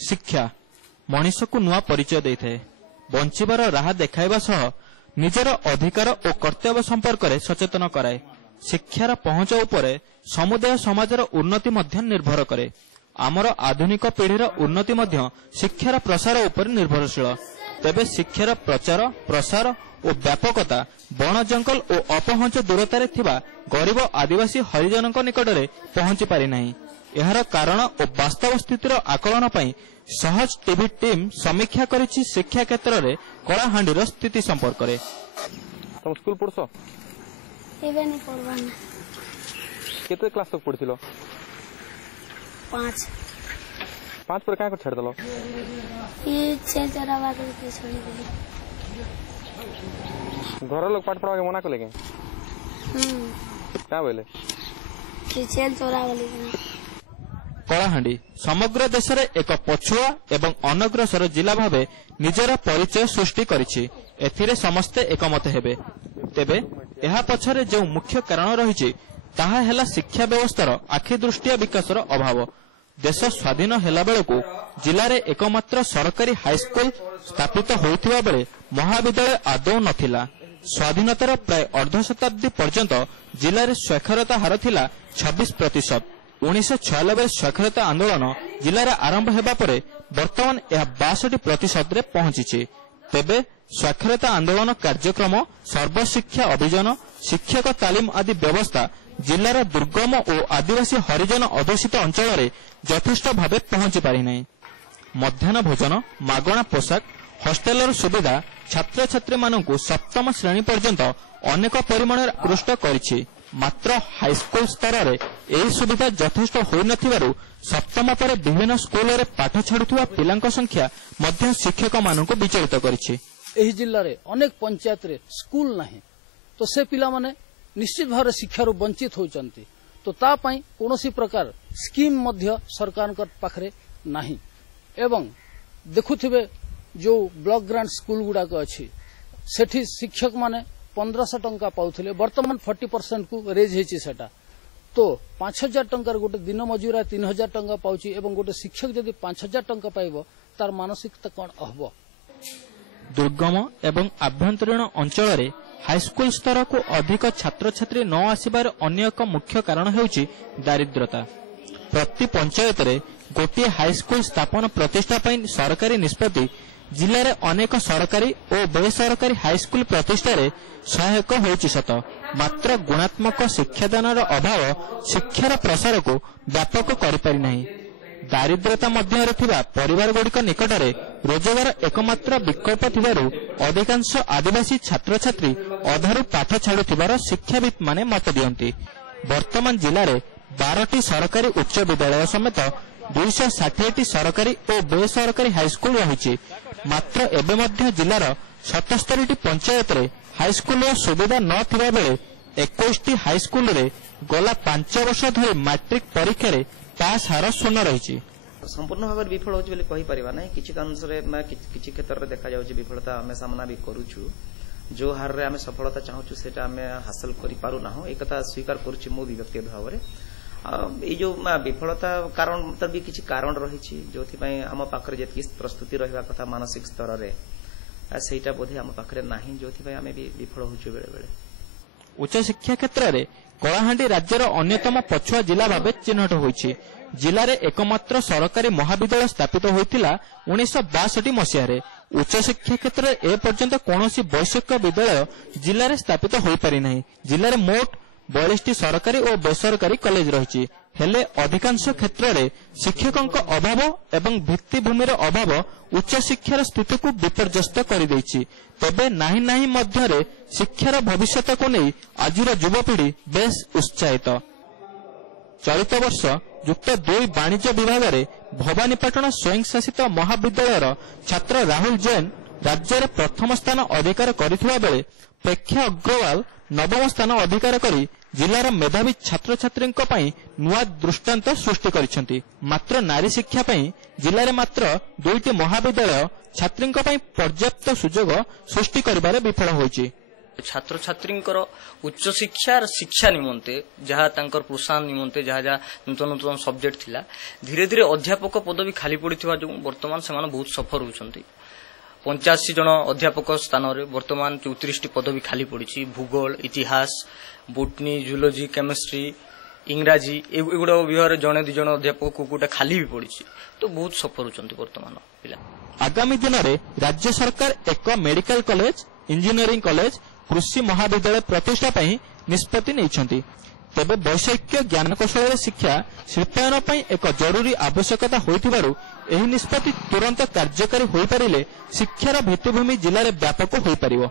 शिक्षा मनीष को नुआ परिचय दे थाए बंचिबार राह देखाइबा सह निजर अधिकार और कर्तव्य संपर्क में सचेतन कराए। शिक्षार पहुंच उपरे समुदाय समाजर उन्नति मध्य निर्भर करे। आमर आधुनिक पीढ़ीर उन्नति मध्य शिक्षार प्रसार उपर निर्भरशील। तेबे शिक्षार प्रचार प्रसार और व्यापकता बण जंगल और अपहंच दूरतार थिबा गरीब आदिवासी हरिजनक निकट में पहुंची पारि नाही। एहार कारण और वास्तव स्थितिर आकलन पई सहज टीवी टीम समीक्षा करिछि शिक्षा क्षेत्र में कलाहांडीर स्थिति संपर्क में। तुम स्कूल पढ़छो? एबे नहीं पढ़बाना। केते क्लास तक पढ़थिलो? 5 पर का छाड़ दलो? ये 6 बाद के छोड़ देली। घर लोग पाठ पढ़ा के मना कले के? क्या बोले? ये चल चोरा वाली। कलाहांडी समग्र देश में एक पछुआ एवं अनग्रसर जिला भावे निजर परिचय सृष्टि करिछि। एथिरे समस्ते एकमत हेबे। तेबे एहा पछरे जो मुख्य कारण रहिछि ताहा हेला शिक्षा व्यवस्थार आखि दृष्टिया विकासर अभाव। देश स्वाधीन हेला बेलकु जिले में एकमात्र सरकारी हाईस्कूल स्थापित होइथिबा बेले महाविद्यालय आदौ नथिला। स्वाधीनतार प्राय अर्ध शताब्दी पर्यंत जिले में साक्षरता हार थिला 26%। 1996 साक्षरता आंदोलन जिले में आरंभ हेबा परे वर्तमान यह 62% रे पहुंची। तेबे साक्षरता आंदोलन कार्यक्रम सर्वशिक्षा अभियान शिक्षक तालीम आदि व्यवस्था जिलार दुर्गम और आदिवासी हरिजन अध्युषित अंचल में यथेष्ट भाव पहुंची पारि नहीं। मध्याह्न भोजन मागणा पोशाक हॉस्टेलर सुविधा छात्र छात्री मानकु सप्तम श्रेणी पर्यंत अनेक परिमाण आकृष्ट करिछि। मात्र हाईस्कूल स्तर में यह सुविधा यथेष्ट होई नथिबारु सप्तम पर विभिन्न स्कूल में पाठ छाड़ुवा पिलांक संख्या मध्य शिक्षक मानकु विचलित करिछि। एही जिल्ला रे अनेक पंचायत रे स्कूल नाही तो से पिला माने निश्चित भाव शिक्षार वंचित होइचंती। तो ता पई कोनोसी प्रकार स्कीम मध्य सरकार पाखरे नाही। एवं देखुथिबे जो ब्लॉक ग्रांट स्कूल गुडाक अछि सेठी शिक्षक माने 1500 टंका पाउथिले वर्तमान 40% को रेज हेछि सेटा। तो 5000 टंकार गोटे दिन मजूरा 3000 टंका पाउछि एवं गोटे शिक्षक जदि 5000 टंका पाइबो तार मानसिकता कोन हबो। दुर्गम एवं आभ्यंतरीण अंचल में हाईस्कूल स्तर को अधिक छात्र छात्री न आसिबार अन्य एक मुख्य कारण हेउछि दारिद्रता। प्रति पंचायत रे गोटे हाईस्कूल स्थापन प्रतिष्ठा पई सरकारी निष्पत्ति जिले में अनेक सरकारी और बेसरकारी हाईस्कूल प्रतिष्ठा रे सहायक होउछि सत। मात्र गुणात्मक शिक्षादानर अभाव शिक्षार प्रसार को व्यापक करि पारि नाही। दारिद्रता मध्य थिबा परिवार गुड़िक निकट में रोजगार एकमात्र विकल्प थिबारु अधिकांश आदिवासी छात्र छात्री अधारु पाठ छाड़ुथिबार शिक्षाविद माने मत दियंती। वर्तमान जिले में 12टी सरकारी उच्च विद्यालय समेत 260टी सरकारी और बेसरकारी हाईस्कूल रही। मात्र एबे मध्य जिलार 77टी पंचायत रे हाईस्कूल सुविधा न थिबा बेले 21टी हाईस्कूल रे गला 5 वर्ष धरि मैट्रिक परीक्षा रे पास हार शून्य रही। संपूर्ण भाव विफल होछि बोली कहि परिबा नै। किछि कारणसरे किछि क्षेत्र रे देखा जाउछि विफलता हमें सामना भी करूछु। जो हार रे हमें सफलता चाहूछु सेटा हमें हासिल करि पारु ना हो एक कथा स्वीकार करूछि मो व्यक्तिगत भाव रे। ए जो विफलता कारण मतलब भी किछि कारण रही जो आम पाखरे जेति प्रस्तुति रहिबा कथा मानसिक स्तर रे सेटा बोधे आम पाखरे नाही जो आम भी विफल होछु बेले बेले। उच्च शिक्षा क्षेत्र में कलाहांडी राज्यर अन्यतम पछुआ जिला भाव चिन्हट होइछि। जिले में एकमात्र सरकारी महाविद्यालय स्थापित होइतिला 1962 मसीह। उच्च शिक्षा क्षेत्र में एपर्यंत कौनसी वैश्विक विद्यालय जिले में स्थापित हो पारि नाही। जिले में मोट 42टी सरकारी और बेसरकारी कॉलेज रही। हेले अधिकांश क्षेत्र में शिक्षकों अभाव एवं भित्तिभूमिर अभाव उच्च शिक्षार स्थिति को विपर्यस्त कर देछि। तबे नाही नाही मध्यरे शिक्षार भविष्य को नहीं आजिर युवपीढ़ी बेस उत्साहित। चलित वर्ष युक्त 2 वाणिज्य विभाग में भवानीपाटण स्वयं शासित महाविद्यालय छात्र राहुल जैन राज्य में प्रथम स्थान अधिकार करथिबा बेले प्रेक्षा अग्रवाल नवम स्थान अधिकार करी जिलार मेधावी छात्र छात्री नुआ दृष्टांत सृष्टि करिसेंती। मात्र नारी शिक्षा पई जिले में मात्र 2टी महाविद्यालय छात्री पर्याप्त सुजोग सृष्टि करिबारे विफल होइछि। छात्र छात्री उच्च शिक्षा शिक्षा निमंते जहाँ तांकर प्रोत्साहन निमंते जहाँ जहाँ नूतन नूतन सब्जेक्ट थिला धीरे धीरे अध्यापक पदवी खाली पड़िथिबा जो वर्तमान से बहुत सफर होउछंती 85 जन अध्यापक स्थान रे वर्तमान 34 पदवी खाली पड़ी भूगोल इतिहास बोटनी जूलॉजी केमिस्ट्री इंग्राजी एगुड़ा विभाग जड़े दि जन अध्यापक कोटा खाली भी पड़ी तो बहुत सफर होउछंती वर्तमान पिला। आगामी दिन में राज्य सरकार एक मेडिकल कॉलेज इंजीनियरिंग कॉलेज कृषि महाविद्यालय प्रतिष्ठा पई निष्पत्ति नेइछंती। तेबे वैषयिक ज्ञान कौशल शिक्षा शिल्पायन पई एक जरूरी आवश्यकता होइतिबारु एही निष्पत्ति तुरंत कार्यकारी होई पारिले शिक्षार भित्तिभूमि जिले में व्यापक होई पारिबो।